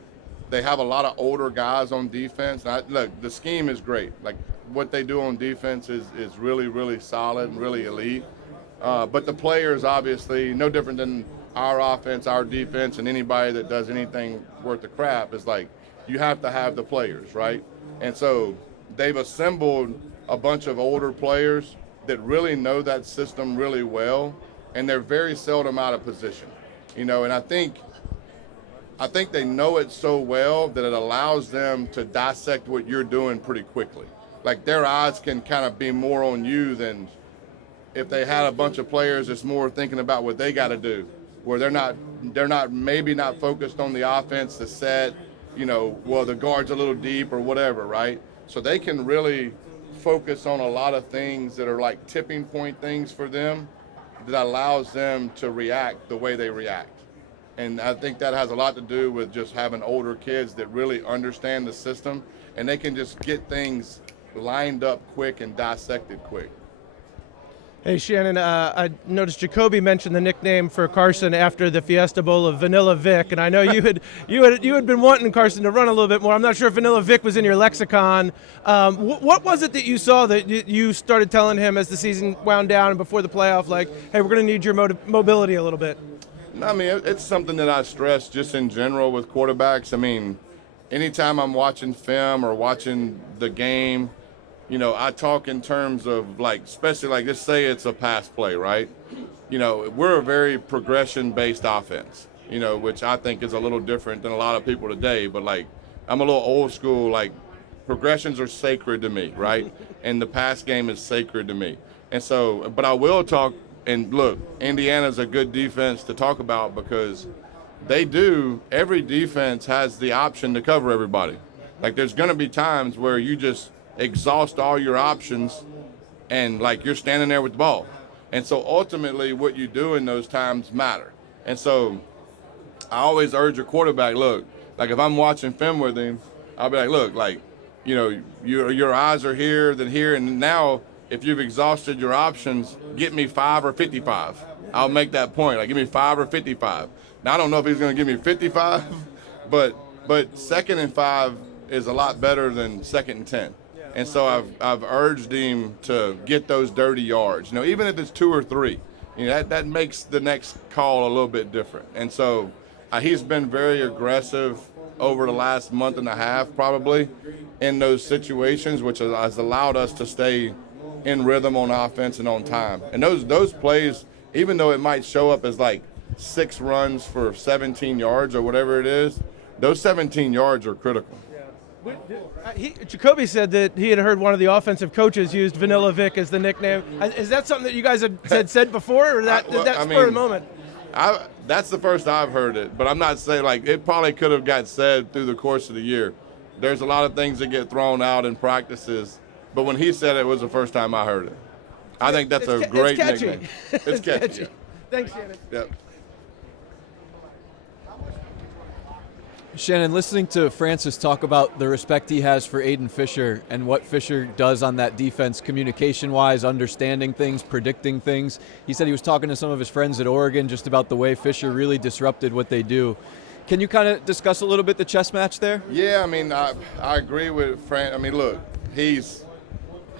they have a lot of older guys on defense. Look, the scheme is great. What they do on defense is really, really solid and really elite. But the players, obviously, no different than our offense, our defense, and anybody that does anything worth the crap, is you have to have the players, right? And so they've assembled a bunch of older players that really know that system really well, and they're very seldom out of position. And I think they know it so well that it allows them to dissect what you're doing pretty quickly. Their eyes can kind of be more on you than if they had a bunch of players that's more thinking about what they got to do, where they're not maybe not focused on the offense, the set, the guard's a little deep or whatever, right? So they can really focus on a lot of things that are tipping point things for them that allows them to react the way they react. And I think that has a lot to do with just having older kids that really understand the system, and they can just get things lined up quick and dissected quick. Hey Shannon, I noticed Jacoby mentioned the nickname for Carson after the Fiesta Bowl of Vanilla Vic, and I know you had been wanting Carson to run a little bit more. I'm not sure if Vanilla Vic was in your lexicon. What was it that you saw that you started telling him as the season wound down and before the playoff, like, hey, we're going to need your mobility a little bit? I mean, it's something that I stress just in general with quarterbacks. I mean, anytime I'm watching film or watching the game, you know, I talk in terms of, like, especially like, let's say it's a pass play, right? You know, we're a very progression-based offense, you know, which I think is a little different than a lot of people today. But, like, I'm a little old school. Like, progressions are sacred to me, right? And the pass game is sacred to me. And so, but I will talk, and look, Indiana's a good defense to talk about because every defense has the option to cover everybody. Like, there's going to be times where you just exhaust all your options and, like, you're standing there with the ball. And so ultimately what you do in those times matter. And so I always urge a quarterback, look, like if I'm watching film with him, I'll be like, look, like, you know, your eyes are here, then here, and now if you've exhausted your options, get me 5 or 55. I'll make that point. Like, give me 5 or 55. Now, I don't know if he's going to give me 55, but 2nd and 5 is a lot better than 2nd and 10. And so I've urged him to get those dirty yards. You know, even if it's 2 or 3, you know, that makes the next call a little bit different. And so he's been very aggressive over the last month and a half, probably, in those situations, which has allowed us to stay in rhythm on offense and on time. And those plays, even though it might show up as like 6 runs for 17 yards or whatever it is, those 17 yards are critical. Jacoby said that he had heard one of the offensive coaches used Vanilla Vic as the nickname. Is that something that you guys had said before, or that spur of the moment? That's the first I've heard it, but I'm not saying, like, it probably could have got said through the course of the year. There's a lot of things that get thrown out in practices, but when he said it, it was the first time I heard it. I think that's a great nickname. It's catchy. Thanks, Shannon. Yep. Shannon, listening to Francis talk about the respect he has for Aiden Fisher and what Fisher does on that defense communication-wise, understanding things, predicting things. He said he was talking to some of his friends at Oregon just about the way Fisher really disrupted what they do. Can you kind of discuss a little bit the chess match there? Yeah, I mean, I agree with Fran. I mean, look, he's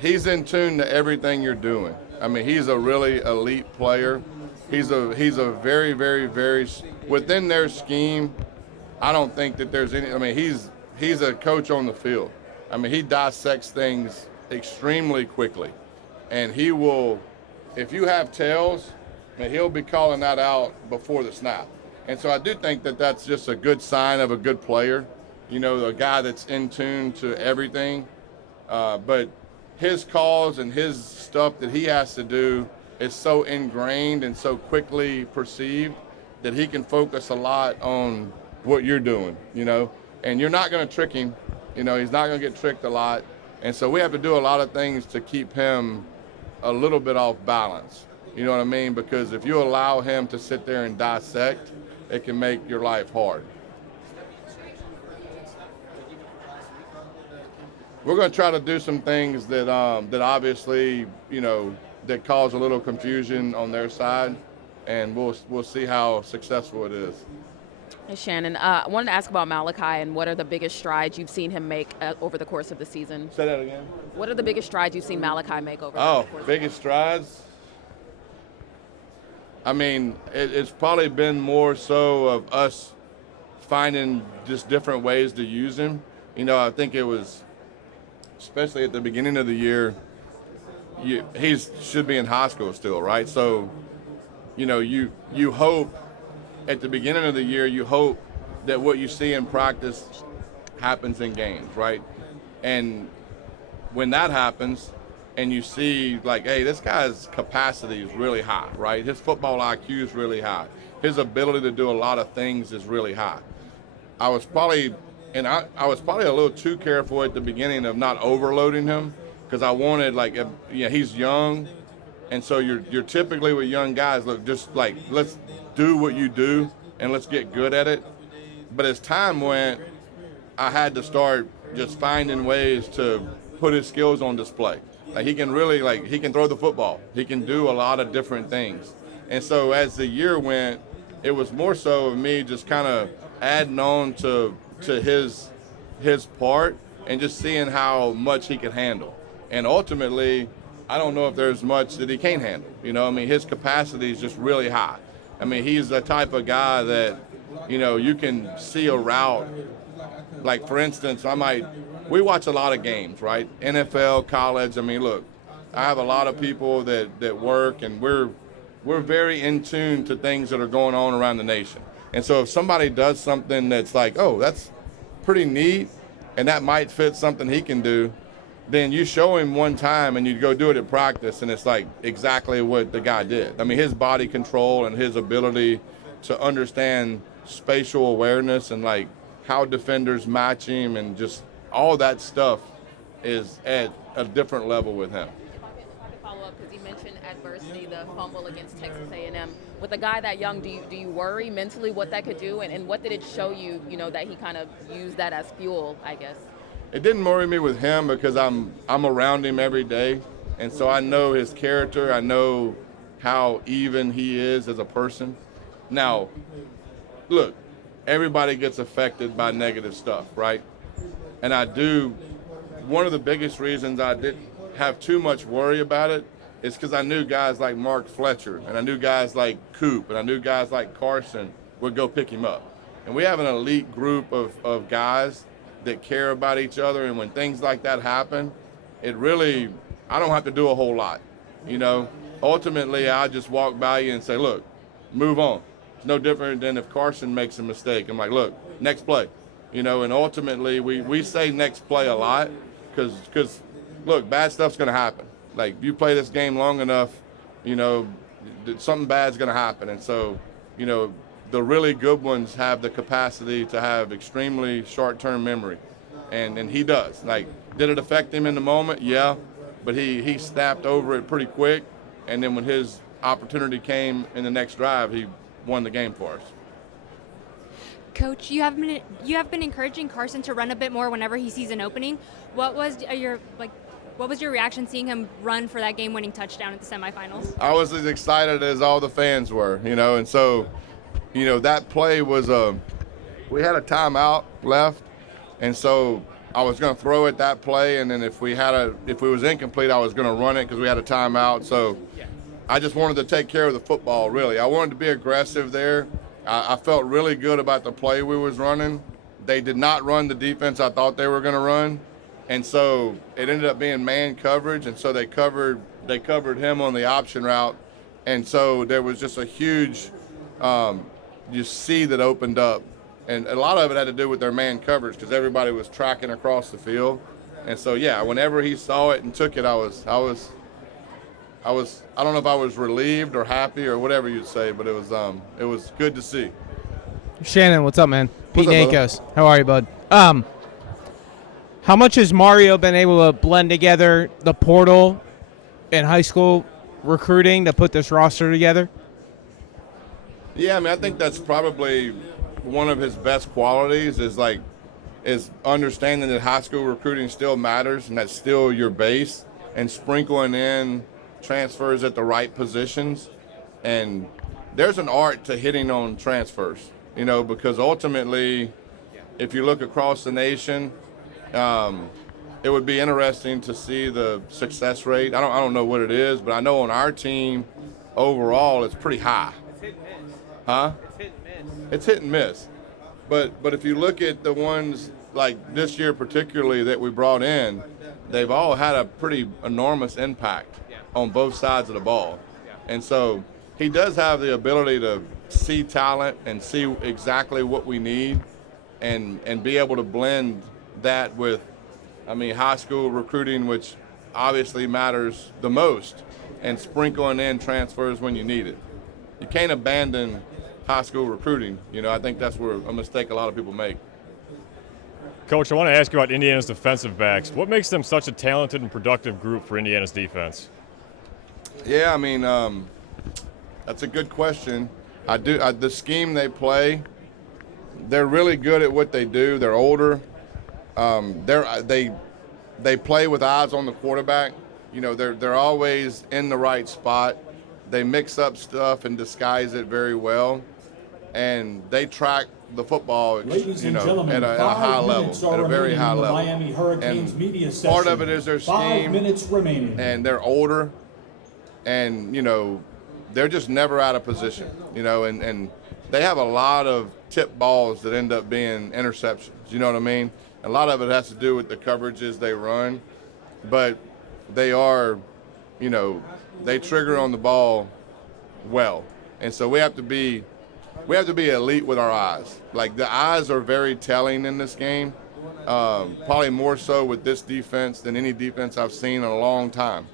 in tune to everything you're doing. I mean, he's a really elite player. He's a very, very, very, within their scheme, I don't think that there's any. I mean, he's a coach on the field. I mean, he dissects things extremely quickly, and he will. If you have tails, I mean, he'll be calling that out before the snap. And so I do think that that's just a good sign of a good player. You know, a guy that's in tune to everything. But his calls and his stuff that he has to do is so ingrained and so quickly perceived that he can focus a lot on what you're doing, you know, and you're not going to trick him. You know, he's not going to get tricked a lot. And so we have to do a lot of things to keep him a little bit off balance. You know what I mean? Because if you allow him to sit there and dissect, it can make your life hard. We're going to try to do some things that obviously, you know, that cause a little confusion on their side, and we'll see how successful it is. Hey, Shannon, I wanted to ask about Malachi and what are the biggest strides you've seen him make over the course of the season? Say that again. What are the biggest strides you've seen Malachi make over the course of the season? Biggest strides? I mean, it's probably been more so of us finding just different ways to use him. You know, I think it was, especially at the beginning of the year, he should be in high school still, right? So, you know, you hope, at the beginning of the year, you hope that what you see in practice happens in games, right? And when that happens and you see, like, hey, this guy's capacity is really high, right? His football IQ is really high. His ability to do a lot of things is really high. I was probably a little too careful at the beginning of not overloading him because I wanted, like, he's young. And so you're typically with young guys, look, just like, let's do what you do and let's get good at it. But as time went, I had to start just finding ways to put his skills on display. Like he can really, like, he can throw the football. He can do a lot of different things. And so as the year went, it was more so of me just kind of adding on to his part and just seeing how much he could handle. And ultimately, I don't know if there's much that he can't handle. You know, I mean, his capacity is just really high. I mean, he's the type of guy that, you know, you can see a route. Like, for instance, we watch a lot of games, right? NFL, college. I mean, look, I have a lot of people that work, and we're very in tune to things that are going on around the nation. And so if somebody does something that's like, oh, that's pretty neat, and that might fit something he can do, then you show him one time and you go do it at practice, and it's like exactly what the guy did. I mean, his body control and his ability to understand spatial awareness and like how defenders match him and just all that stuff is at a different level with him. If I could follow up, because you mentioned adversity, the fumble against Texas A&M. With a guy that young, do you worry mentally what that could do, and what did it show you, you know, that he kind of used that as fuel, I guess? It didn't worry me with him because I'm around him every day, and so I know his character. I know how even he is as a person. Now, look, everybody gets affected by negative stuff, right? And I do. One of the biggest reasons I didn't have too much worry about it is because I knew guys like Mark Fletcher, and I knew guys like Coop, and I knew guys like Carson would go pick him up. And we have an elite group of guys that care about each other, and when things like that happen, it really, I don't have to do a whole lot. You know, ultimately, I just walk by you and say, look, move on. It's no different than if Carson makes a mistake. I'm like, look, next play. You know, and ultimately, we say next play a lot because, look, bad stuff's going to happen. Like, you play this game long enough, you know, something bad's going to happen. And so, you know, the really good ones have the capacity to have extremely short-term memory. And he does. Like, did it affect him in the moment? Yeah. But he snapped over it pretty quick. And then when his opportunity came in the next drive, he won the game for us. Coach, you have been encouraging Carson to run a bit more whenever he sees an opening. What was your reaction seeing him run for that game-winning touchdown at the semifinals? I was as excited as all the fans were, you know, and so, you know, that play was we had a timeout left, and so I was going to throw it that play, and then if it was incomplete, I was going to run it because we had a timeout. So I just wanted to take care of the football, really. I wanted to be aggressive there. I felt really good about the play we was running. They did not run the defense I thought they were going to run, and so it ended up being man coverage, and so they covered him on the option route, and so there was just a huge you see that opened up, and a lot of it had to do with their man coverage because everybody was tracking across the field, and so yeah, whenever he saw it and took it, I don't know if I was relieved or happy or whatever you'd say, but it was good to see. Shannon, what's up, man? Pete What's up, Nakos. How are you, bud? How much has Mario been able to blend together the portal and high school recruiting to put this roster together? Yeah, I mean, I think that's probably one of his best qualities is understanding that high school recruiting still matters and that's still your base, and sprinkling in transfers at the right positions. And there's an art to hitting on transfers, you know, because ultimately, if you look across the nation, it would be interesting to see the success rate. I don't know what it is, but I know on our team overall it's pretty high. It's hit and miss. Huh? It's hit and miss. It's hit and miss. But if you look at the ones like this year particularly that we brought in, they've all had a pretty enormous impact on both sides of the ball. And so he does have the ability to see talent and see exactly what we need and be able to blend that with, I mean, high school recruiting, which obviously matters the most, and sprinkling in transfers when you need it. You can't abandon high school recruiting. You know, I think that's where a mistake a lot of people make. Coach, I want to ask you about Indiana's defensive backs. What makes them such a talented and productive group for Indiana's defense? Yeah, I mean, that's a good question. The scheme they play, they're really good at what they do. They're older. They play with eyes on the quarterback. they're always in the right spot. They mix up stuff and disguise it very well, and they track the football, Ladies and at gentlemen, a high 5 level, minutes at are a very remaining high in the level. Miami Hurricanes And media part session. of it is their 5 scheme, minutes remaining. and they're older, and they're just never out of position, and they have a lot of tip balls that end up being interceptions. You know what I mean? A lot of it has to do with the coverages they run, but they are, they trigger on the ball well, and so we have to be elite with our eyes. Like, the eyes are very telling in this game, probably more so with this defense than any defense I've seen in a long time.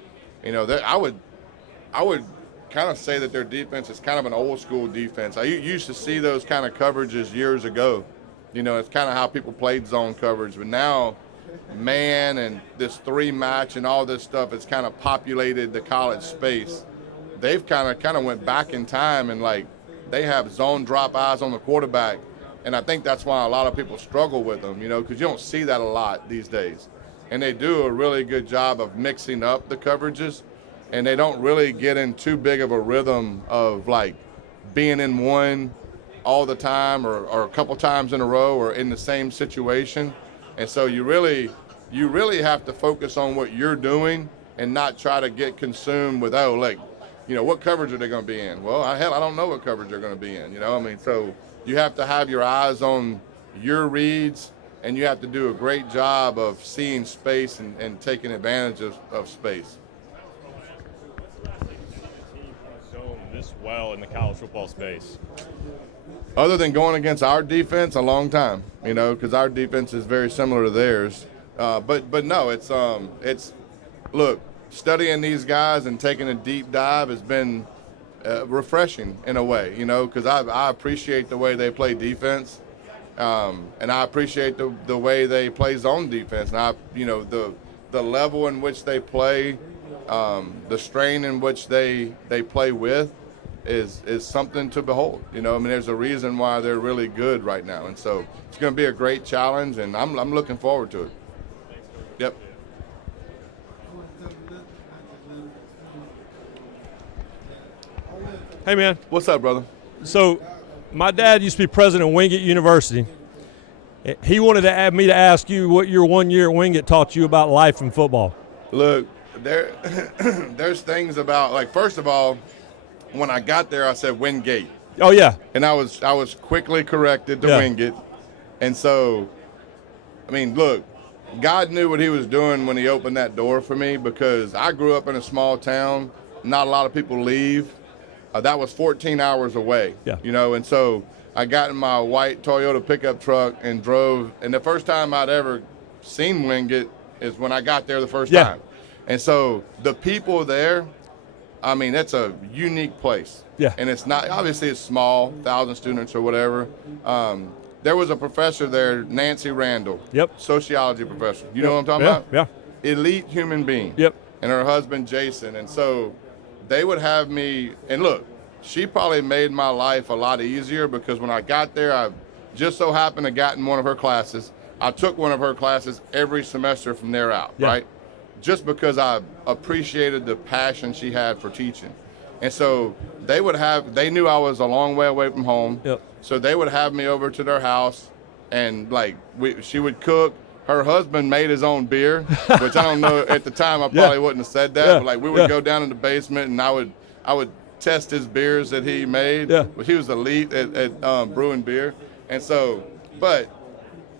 I would kind of say that their defense is kind of an old school defense. I used to see those kind of coverages years ago. It's kind of how people played zone coverage, but now man and this 3-match and all this stuff has kind of populated the college space. They've kind of went back in time, and like, they have zone drop eyes on the quarterback, and I think that's why a lot of people struggle with them, because you don't see that a lot these days. And they do a really good job of mixing up the coverages, and they don't really get in too big of a rhythm of like being in one all the time or a couple times in a row or in the same situation. And so you really have to focus on what you're doing and not try to get consumed with, what coverage are they going to be in? Well, I don't know what coverage they're going to be in, so you have to have your eyes on your reads, and you have to do a great job of seeing space and taking advantage of space. Zone this well in the college football space. Other than going against our defense, a long time, because our defense is very similar to theirs. But no, it's look, studying these guys and taking a deep dive has been refreshing in a way, because I appreciate the way they play defense, and I appreciate the way they play zone defense. And the level in which they play, the strain in which they play with is something to behold. There's a reason why they're really good right now, and so it's going to be a great challenge, and I'm looking forward to it. Yep. Hey, man. What's up, brother? So, my dad used to be president of Wingate University. He wanted to me to ask you what your 1 year at Wingate taught you about life and football. Look, there's things about, like, first of all, when I got there, I said Wingate. Oh, yeah. And I was quickly corrected to Yeah. Wingate. And so, look, God knew what he was doing when he opened that door for me, because I grew up in a small town. Not a lot of people leave. That was 14 hours away. Yeah. And so I got in my white Toyota pickup truck and drove. And the first time I'd ever seen Wingate is when I got there the first time. And so the people there, it's a unique place. Yeah. And it's not, obviously it's small, 1,000 students or whatever. There was a professor there, Nancy Randall. Yep. Sociology professor. You know what I'm talking about? Yeah. Elite human being. Yep. And her husband, Jason. And so they would have me, and look, she probably made my life a lot easier, because when I got there, I just so happened to got in one of her classes. I took one of her classes every semester from there out, right? Just because I appreciated the passion she had for teaching. And so they knew I was a long way away from home. Yep. So they would have me over to their house, and she would cook. Her husband made his own beer, which I don't know, at the time I probably wouldn't have said that, but we would go down in the basement, and I would test his beers that he made. Yeah. But he was elite at brewing beer. And so, but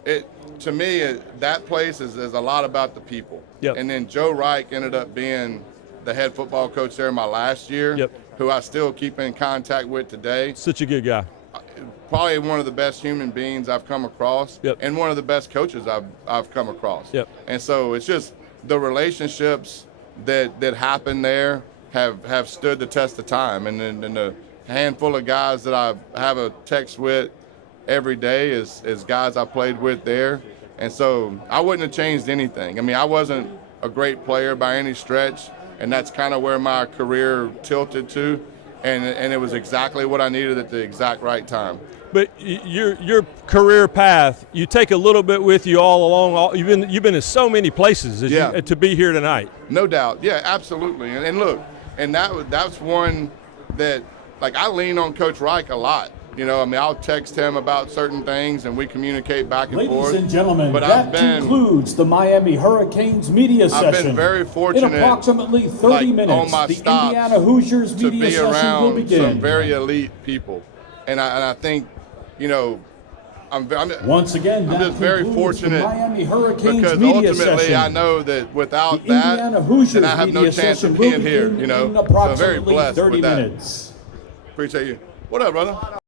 to me, that place is a lot about the people. Yep. And then Joe Reich ended up being the head football coach there my last year, who I still keep in contact with today. Such a good guy. Probably one of the best human beings I've come across, and one of the best coaches I've come across. And so it's just the relationships that happen there have stood the test of time. And then the handful of guys that I have a text with every day is guys I played with there. And so I wouldn't have changed anything. I wasn't a great player by any stretch, and that's kind of where my career tilted to. and it was exactly what I needed at the exact right time. But your career path, you take a little bit with you all along. You've been in so many places to be here tonight. No doubt. Yeah, absolutely. And look, and that's one that, like, I lean on Coach Reich a lot. You know, I mean, I'll text him about certain things, and we communicate back and forth. Ladies and gentlemen, but that concludes the Miami Hurricanes media session. I've been very fortunate In approximately 30 minutes, on my the stops Indiana Hoosiers to media be session will around begin. some very elite people, and I think, you know, Once again, I'm just very fortunate the Miami Hurricanes because media ultimately session. I know that without The Indiana Hoosiers then I have no media chance of session will being here. begin You know, in so I'm very approximately blessed 30 with that. minutes. Appreciate you. What up, brother?